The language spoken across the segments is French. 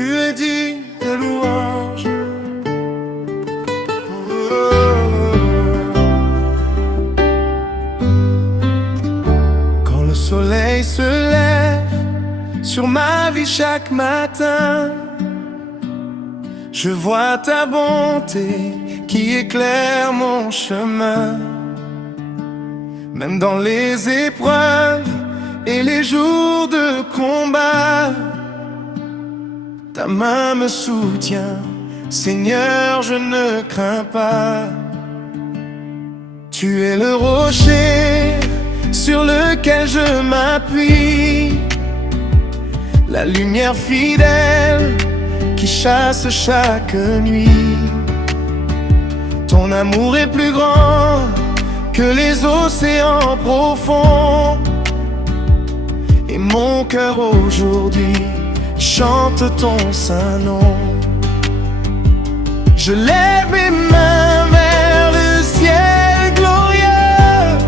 Tu es digne de louange. Quand le soleil se lève sur ma vie chaque matin, je vois ta bonté qui éclaire mon chemin. Même dans les épreuves et les jours de combat, ta main me soutient, Seigneur, je ne crains pas. Tu es le rocher sur lequel je m'appuie, la lumière fidèle qui chasse chaque nuit. Ton amour est plus grand que les océans profonds, et mon cœur aujourd'hui chante ton saint nom. Je lève mes mains vers le ciel glorieux,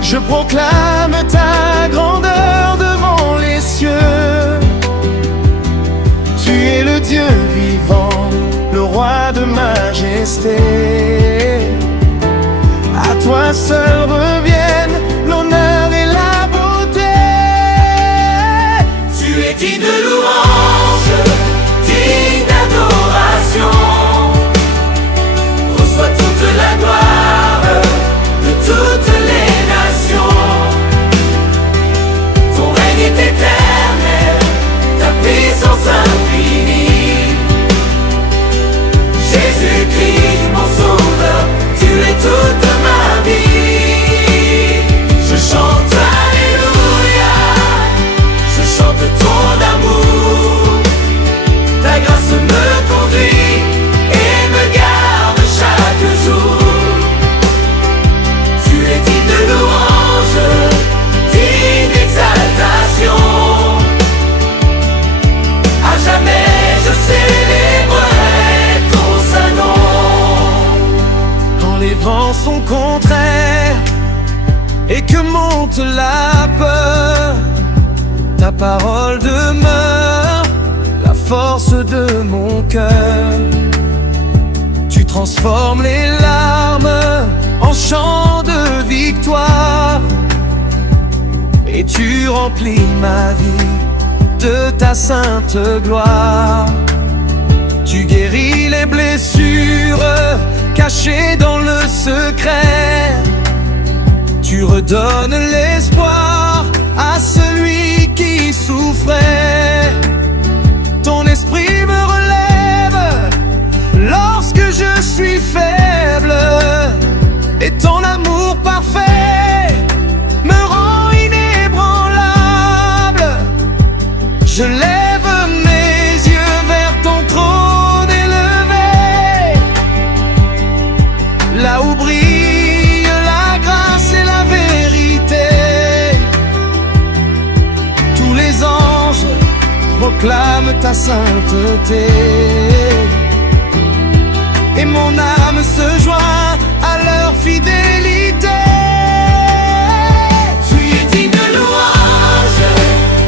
je proclame ta grandeur devant les cieux. Tu es le Dieu vivant, le roi de majesté. À toi seul reviennent l'honneur et la beauté. Tu es digne de louange, digne d'adoration. Reçois toute la gloire de toutes les nations. Ton règne est éternel, ta puissance infinie. Jésus-Christ, mon sauveur, tu es toute ma vie. Je chante Alléluia, je chante ton amour. Ta grâce me conduit et me garde chaque jour. Tu es digne de louange, digne d'exaltation. À jamais je célébrerai ton saint nom. Quand les vents sont contraires et que monte la peur, ta parole demeure la force de mon cœur. Tu transformes les larmes en chants de victoire, et tu remplis ma vie de ta sainte gloire. Tu guéris les blessures cachées dans le secret. Tu redonnes l'espoir à celui qui souffrait. Ton esprit me relève lorsque je suis faible, et ton amour parfait me rend inébranlable. Je lève mes yeux vers ton trône élevé, là où brille la grâce et la vérité. Tous les anges proclament ta sainteté, et mon âme se joint à leur fidélité. Tu es digne de louange,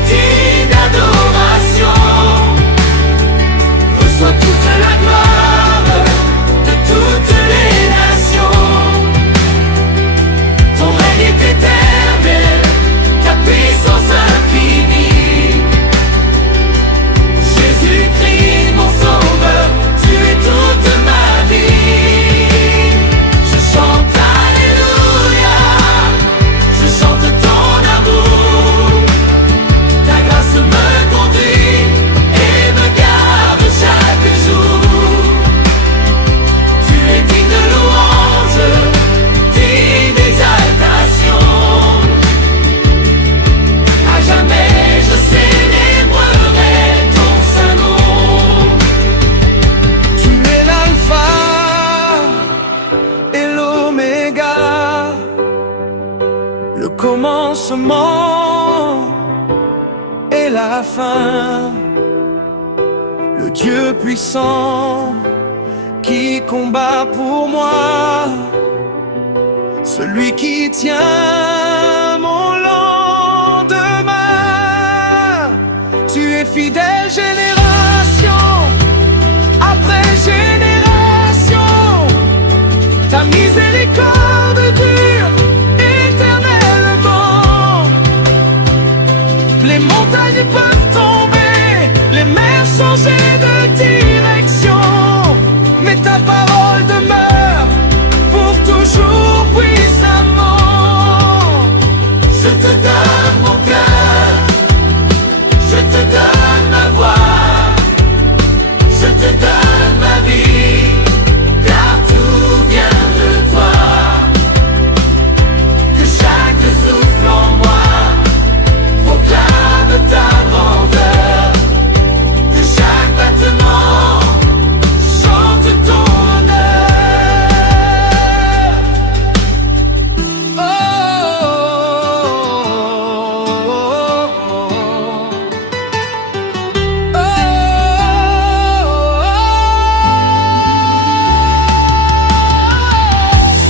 digne d'adoration. Reçois toute la gloire de toutes les nations. Ton règne est éternel, ta puissance infinie. Jésus-Christ, mon sauveur, tu es toute ma vie. Je chante Alléluia, je chante ton amour. Ta grâce me conduit et me garde chaque jour. Tu es digne de louange, digne d'exaltation. À jamais je célébrerai ton saint nom. Tu es l'alpha et l'oméga, le commencement et la fin, le Dieu puissant qui combat pour moi, celui qui tient mon lendemain. Tu es fidèle génération après génération. Ta miséricorde dure éternellement. Les montagnes peuvent tomber, les mers changer de direction, mais ta parole demeure pour toujours puissamment. Je te donne mon cœur, je te donne ma voix, je te donne ma vie, car tout vient de toi. Que chaque souffle en moi proclame ta grandeur, que chaque battement chante ton honneur. Oh,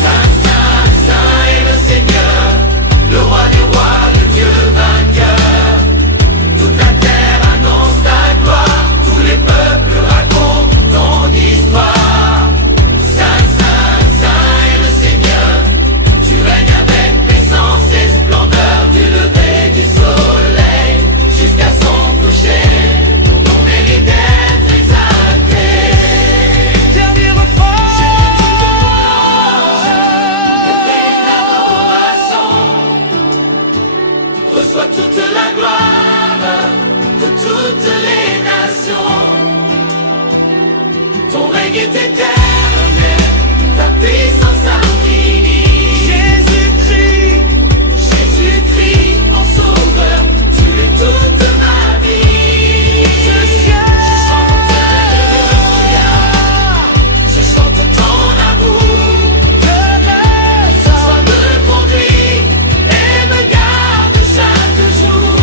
Saint, Saint, Saint est le Seigneur, le roi des rois, le Dieu vainqueur. Toute la terre annonce ta gloire, tous les peuples racontent ton histoire. Saint, Saint, Saint est le Seigneur, tu règnes avec puissance et splendeur, du lever du soleil jusqu'à son coucher. Ton nom mérite d'être exalté. dernier refrain. Reçois toute la gloire de toutes les nations. Ton règne est éternel, ta puissance infinie. Jésus-Christ, Jésus-Christ, mon sauveur, tu es toute ma vie. je chante Alléluia, je chante ton amour. Sois me conduit et me garde chaque jour.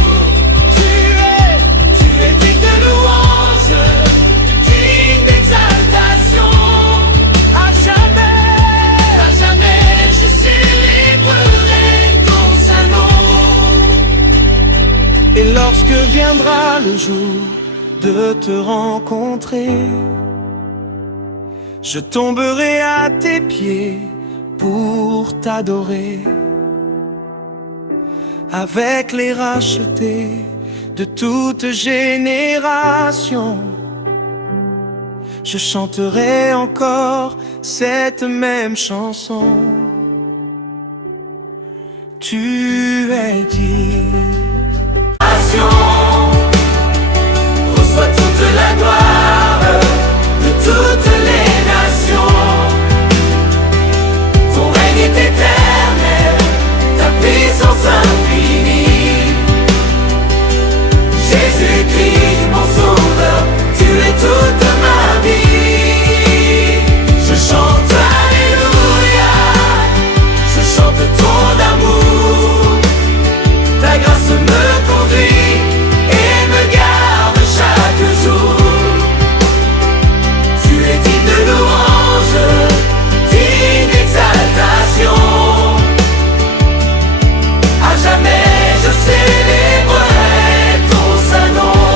Tu es digne de louange, digne d'exaltation. à jamais je célébrerai ton saint nom. Et lorsque viendra le jour de te rencontrer, je tomberai à tes pieds pour t'adorer. Avec les rachetés de toute génération, je chanterai encore cette même chanson. Tu es digne. Reçois toute la gloire de toutes les nations. Ton règne est éternel, ta puissance infinie. Jésus-Christ, mon sauveur, tu es toute ma vie. Je chante Alléluia, je chante ton amour. Ta grâce me conduit et me garde chaque jour. Tu es digne de louange, digne d'exaltation. À jamais je célébrerai ton saint nom.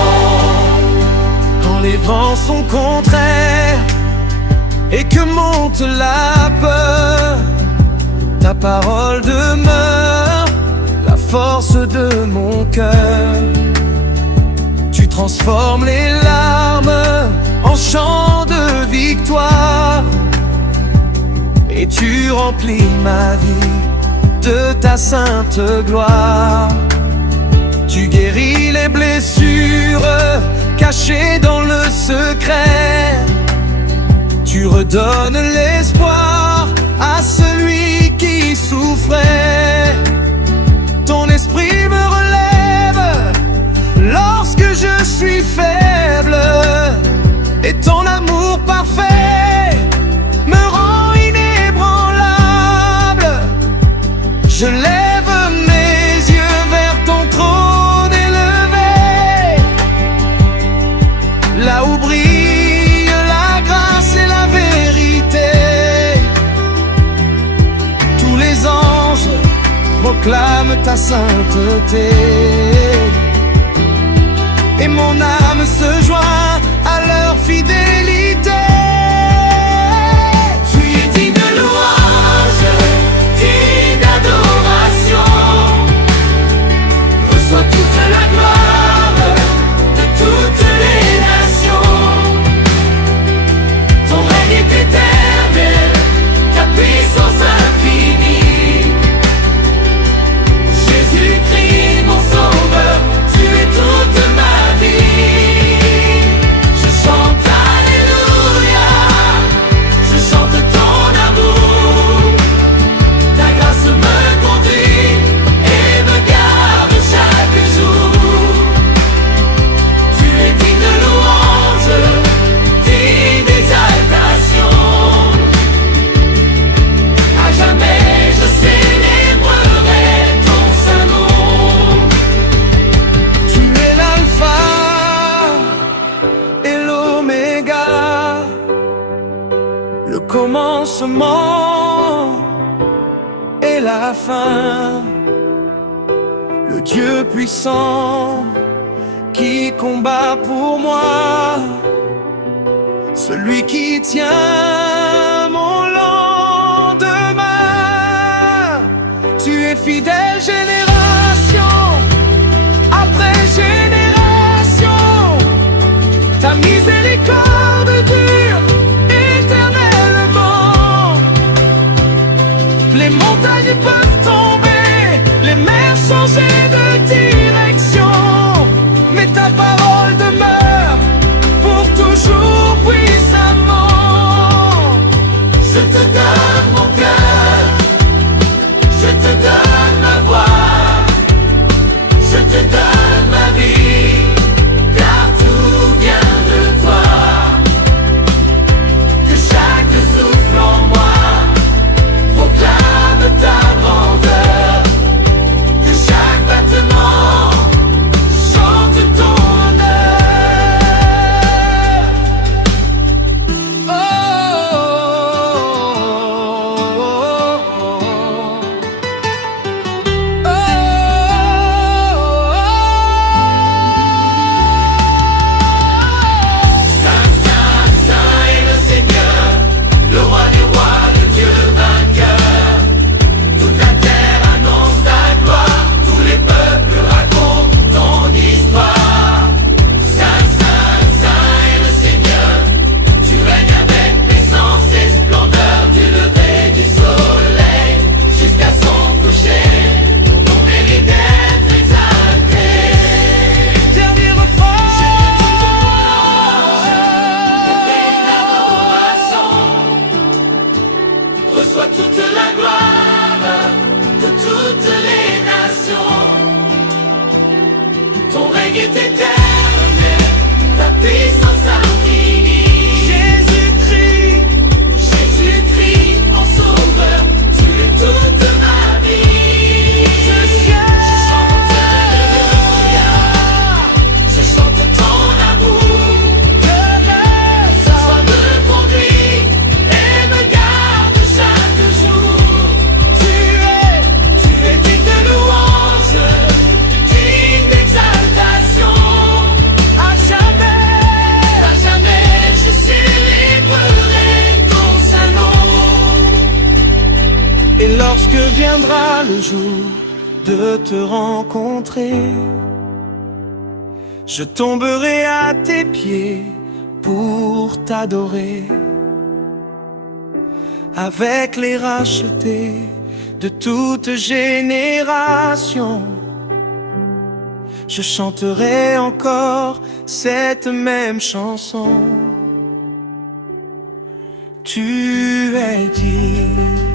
Quand les vents sont contraires et que monte la peur, ta parole demeure la force de mon cœur. Tu transformes les larmes en chants de victoire, et tu remplis ma vie de ta sainte gloire. Tu guéris les blessures cachées dans le secret. Tu redonnes l'espoir à celui qui souffrait. Ton esprit me relève lorsque je suis faible, et ton amour parfait me rend inébranlable. Je lève mes yeux vers ton trône élevé, là où brille la grâce et la vérité. Tous les anges proclament ta sainteté, et mon âme commencement et la fin. Le Dieu puissant qui combat pour moi, celui qui tient mon lendemain. Tu es fidèle génération après génération, ta miséricorde dure éternellement. Les montagnes peuvent tomber, les mers changer de direction, mais ta parole demeure pour toujours puissamment. Je te donne mon cœur, je te donne ma voix, je te donne ma vie, car tout vient de toi. Que chaque souffle en moi proclame ta grandeur, que chaque battement chante ton honneur. Oh, Saint, Saint, Saint est le Seigneur, le roi des rois, le Dieu vainqueur. Toute la terre annonce ta gloire, tous les peuples racontent ton histoire. Saint, Saint, Saint est le Seigneur, tu règnes avec puissance et splendeur, du lever du soleil jusqu'à son coucher. Ton nom mérite d'être exalté. dernier refrain. Reçois toute la gloire de toutes les nations. Ton règne est éternel, ta puissance infinie. Jésus-Christ, Jésus-Christ, mon sauveur, tu es toute ma vie. je chante Alléluia, je chante ton amour. Sois me conduit et me garde chaque jour. Tu es digne de louange, digne d'exaltation. à jamais je célébrerai ton saint nom. Et lorsque viendra le jour de te rencontrer, je tomberai à tes pieds pour t'adorer. Avec les rachetés de toute génération, je chanterai encore cette même chanson. Tu es digne.